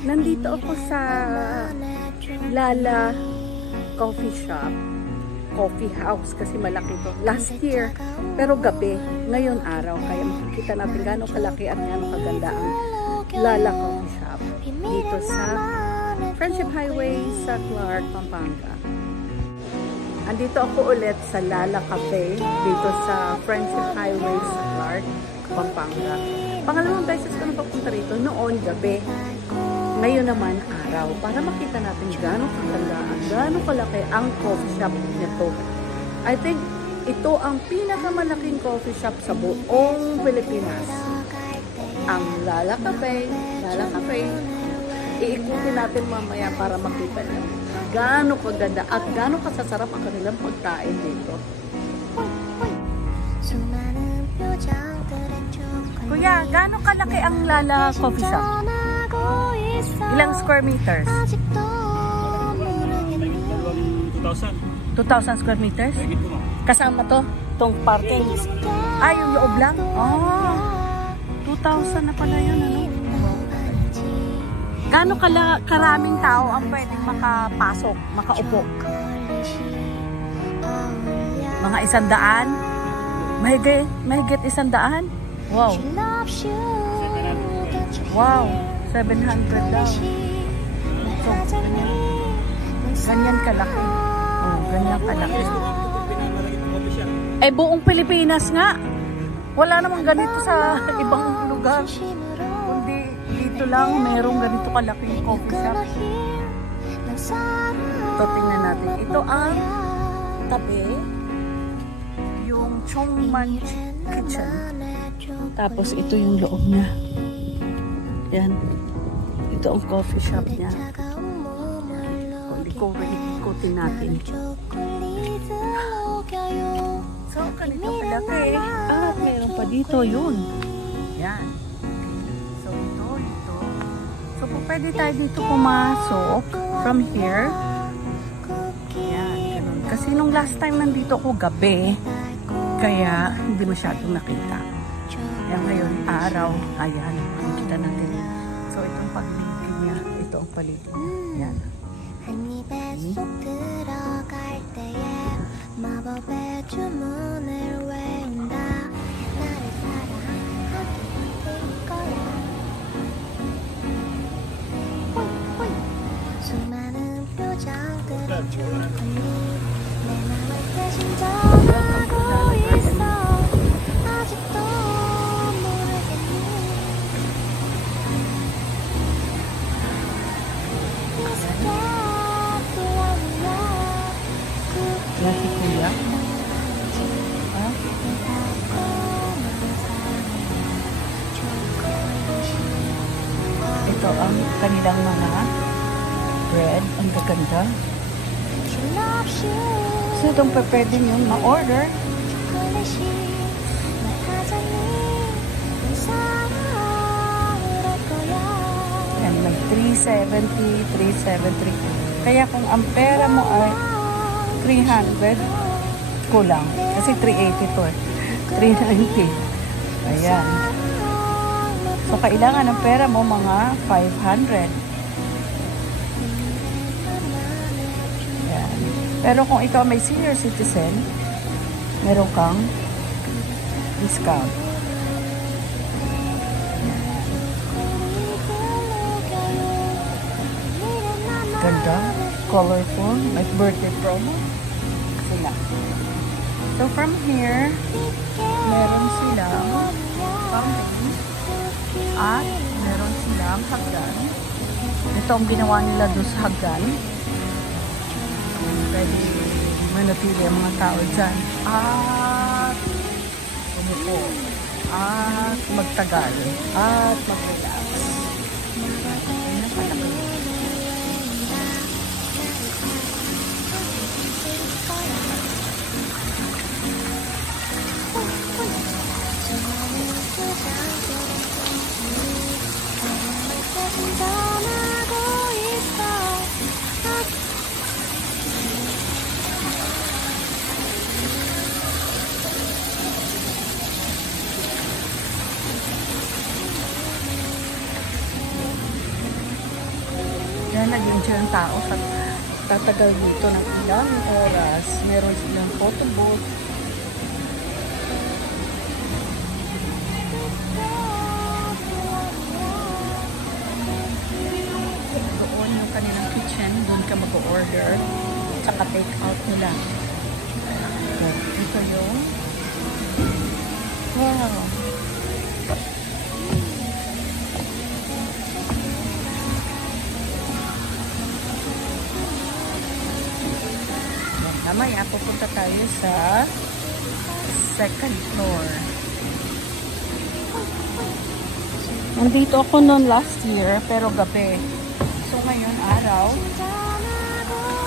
Nandito ako sa Lala Coffee Shop. Coffee house kasi malaki to. Last year, pero gabi. Ngayon araw. Kaya makikita natin gaano kalaki at gaano kaganda ang Lala Coffee Shop. Dito sa Friendship Highway sa Clark, Pampanga. Andito ako ulit sa Lala Cafe. Dito sa Friendship Highway sa Clark, Pampanga. Pangalawang beses ko na papunta rito. Noon, gabi. Ngayon naman, araw. Para makita natin gaano kaganda, gaano kalaki ang coffee shop nito. I think ito ang pinakamalaking coffee shop sa buong Pilipinas. Ang Lala Cafe. Lala Cafe. Iikutin natin mamaya para makita nyo gaano kaganda at gaano kasasarap ang kanilang pagkain dito. Kuya, gaano kalaki ang Lala Coffee Shop? Ilang square meters? 2,000 square meters? Kasama to? Itong parking? Ay, yung loob lang? Oh, 2,000 na pala yun, ano? Gaano karaming tao ang pwedeng makapasok, makaupo? Mga 100? Mahigit 100? Wow. Wow. 700 daw. So, ganyan kalaki. Oh, ganyan kalaki. Eh, buong Pilipinas nga. Wala namang ganito sa ibang lugar. Kundi dito lang merong ganito kalaking coffee shop. Ito, tingnan natin. Ito ang tabi. Yung Chongman Kitchen. Tapos ito yung loob niya. Yan. Ito ang coffee shop niya. Ikutin natin. So, ganito kalaki. At meron pa dito yun. Yan. So, ito. So, pwede tayo dito pumasok from here. Yan. Ganun. Kasi nung last time nandito ako gabi, kaya hindi masyadong nakita. Yan ngayon, araw. Ayan. Makikita natin. So, itong paligid niya. Ito ang paligid niya. Yan. Yan si Kuya. Ito ang kanilang mga bread. Ang gaganda. So itong pwede nyo ma-order. Yan, may 370, 373. Kaya kung ang pera mo ay 300, kulang. Kasi 380 to eh. 390. Ayan. So, kailangan ng pera mo mga 500. Ayan. Pero kung ikaw may senior citizen, meron kang discount. Ganda. Colorful. Like birthday promo. Sila. So, from here, meron silang fountain at meron silang hagdan. Ito ang ginawa nila doon sa hagdan. Pwede manatili ang mga tao dyan. At umupo. At magtagal. At mag-relax. Yan, nag-enjoy ang tao sa tatagal dito ng ilang oras. Meron silang photo booth. Doon yung kanilang kitchen, doon ka mag-order. Tsaka take out nila. Ito yung wow. Mamaya pupunta tayo sa second floor. Nandito ako noon last year pero gabi. So ngayon araw.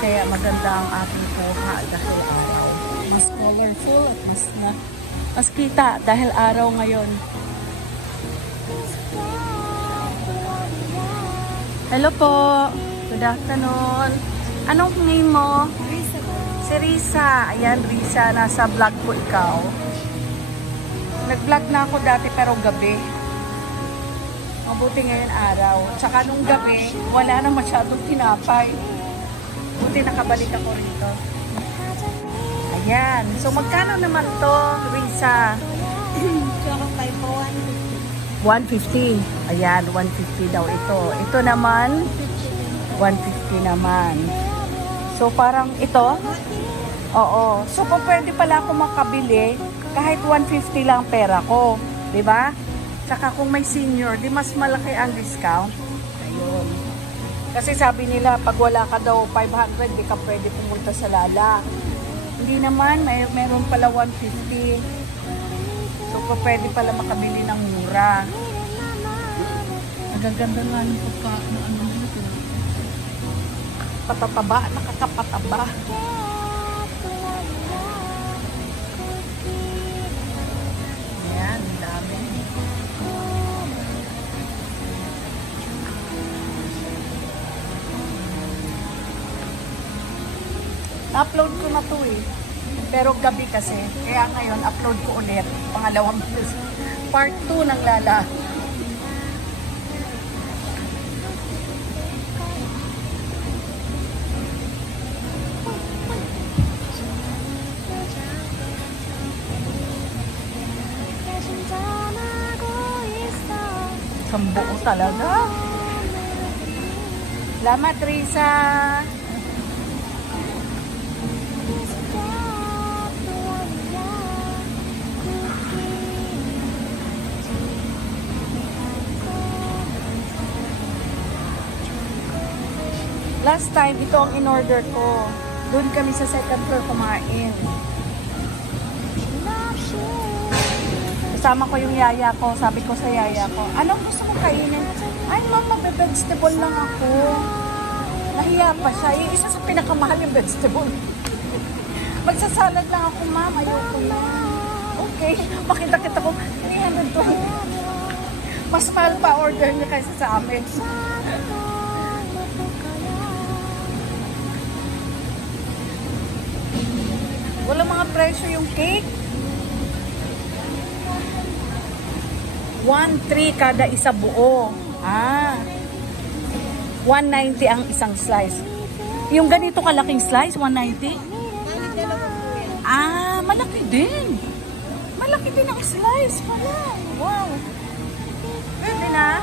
Kaya maganda ang ating kuha dahil araw. Mas colorful at mas kita dahil araw ngayon. Hello po. Good afternoon. Anong name mo? Risa. Si Risa. Ayan, Risa. Nasa vlog po ikaw. Nag-vlog na ako dati pero gabi. Mabuti ngayon araw. Tsaka nung gabi, wala na masyadong tinapay. Buti nakabalik ako rito. Ayan. So, magkano naman to, Risa? Choco pie po, 150. Ayan, 150 daw ito. Ito naman, 150 naman. So, parang ito? Oo. So, kung pwede pala ako makabili, kahit 150 lang pera ko. Diba? Tsaka kung may senior, di mas malaki ang discount. Ayun. Kasi sabi nila, pag wala ka daw 500, di ka pwede pumunta sa Lala. Hindi naman, meron pala 150. So, kung pwede pala makabili ng mura. Nagaganda nga ng pagka, ano dito. Patataba, nakakapataba. Ayan, dami. Upload ko na to eh. Pero gabi kasi. Kaya ngayon, upload ko ulit. Pangalawang part 2 ng Lala. Isang buo talaga. Salamat, Risa. Last time, ito ang in-order ko. Doon kami sa second floor kumain. Kasama ko yung yaya ko. Sabi ko sa yaya ko, anong gusto mo kainin? Ay, ma'am, magbe-vegetable lang ako. Nahiya pa siya. Yung isa sa pinakamahal yung vegetable. Magsasalad lang ako, ma'am. Ayoko yan. Okay. Makita-kita ko, 320. Mas mahal pa order niya kaysa sa amin. Wala mga presyo yung cake. 1.3 kada isa buo. 190 ang isang slice. Yung ganito kalaking slice, 190? Malaki din. Malaki din ang slice pala. Wow. Pwede na.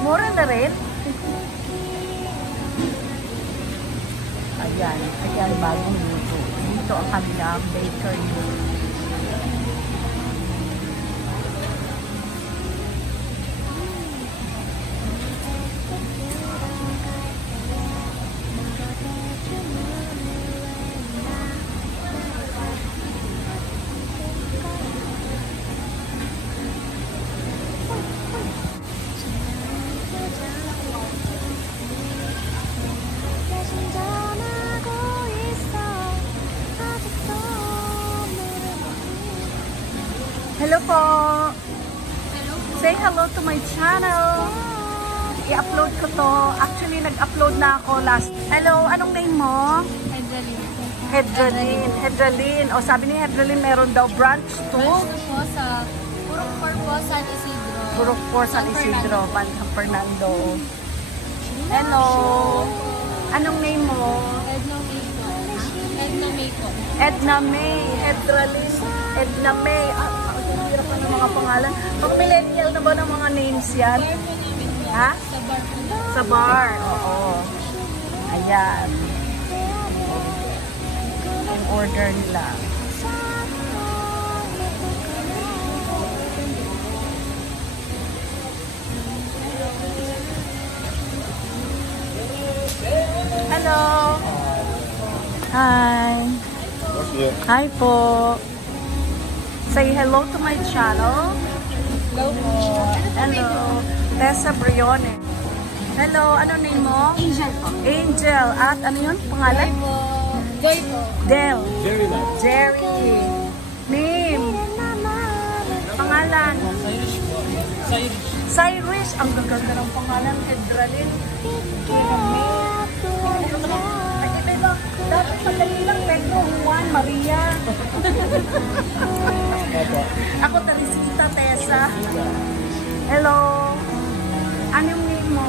Mura na rin. Ayan, bagong luto. Dito ang kanilang bakery. Hello po! Say hello to my channel! I-upload ko to. Actually, nag-upload na ako last. Hello, anong name mo? Hedralyn. O, sabi ni Hedralyn, meron daw branch 2. Branch 2 po sa Purok 4 po, San Isidro. Purok 4 San Isidro, San Fernando. Hello. Anong name mo? Edna May po. Edna May po. Edna May. Edralyn. Edna May. Ang hirap pa ng mga pangalan. Pag millennial na ba ng mga names yan? Bar po namin. Ha? Sa bar po namin. Sa bar. Oo. Ayan. Ang order nila. Hello. Hi. Hi po. Say hello to my channel. Hello po. Hello. Tessa Briones. Hello. Ano name mo? Angel po. Angel. At ano yun? Pangalan? Joy po. Joy po. Del. Jerry lang. Jerry. Name. Pangalan. Cyrus po. Cyrus. Cyrus. Ang gaganda ng pangalan. Edralyn. Ay, iba. Dapat madali lang. Pedro, Juan, Maria. Ako, Teresita, Tessa. Hello. Anong name mo?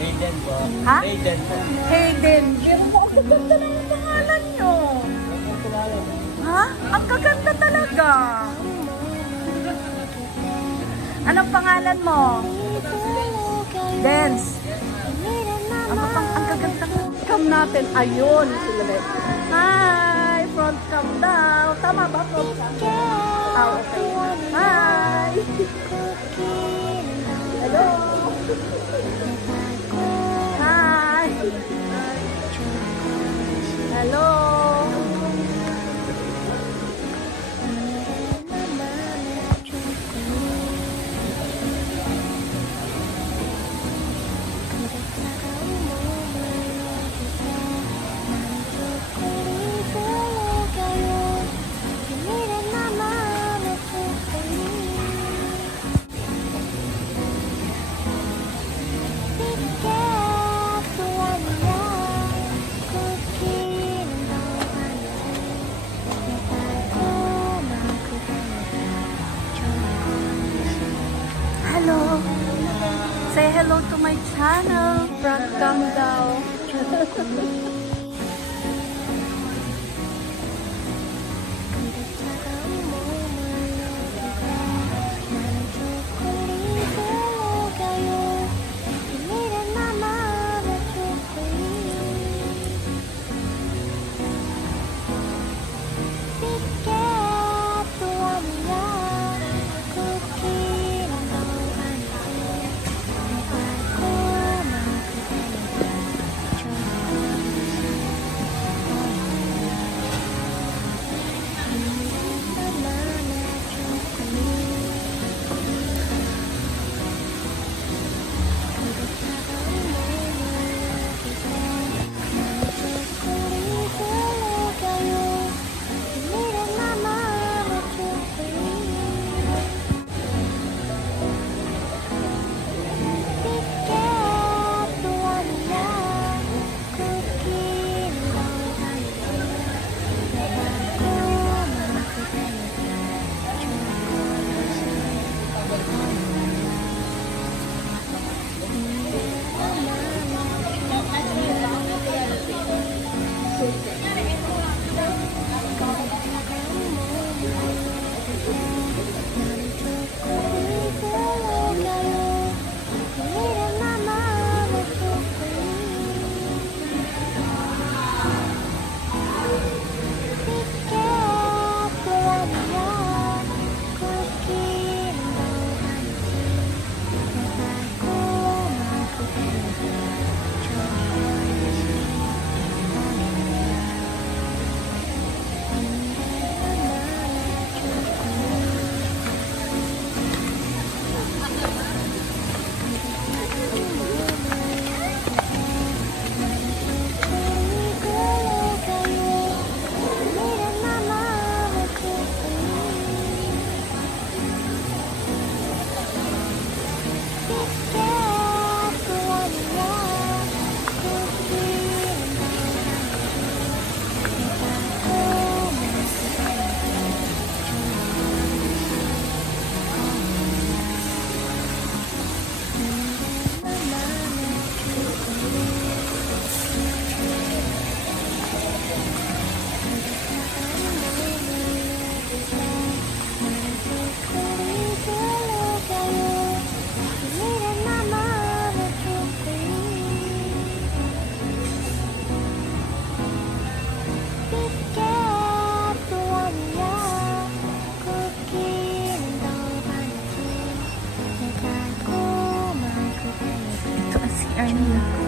Hayden po. Ha? Hayden po. Hayden. Pero mo, ang gaganda ng pangalan nyo. Ha? Ang gaganda talaga. Anong pangalan mo? Dance. Ang gaganda ng cam natin. Ayun. Hi! Front cam daw. Tama ba? Front cam? Ah, okay. Hi! Hello! Hi! Hello! Hello! Say hello to my channel. Front cam daw. Ernie.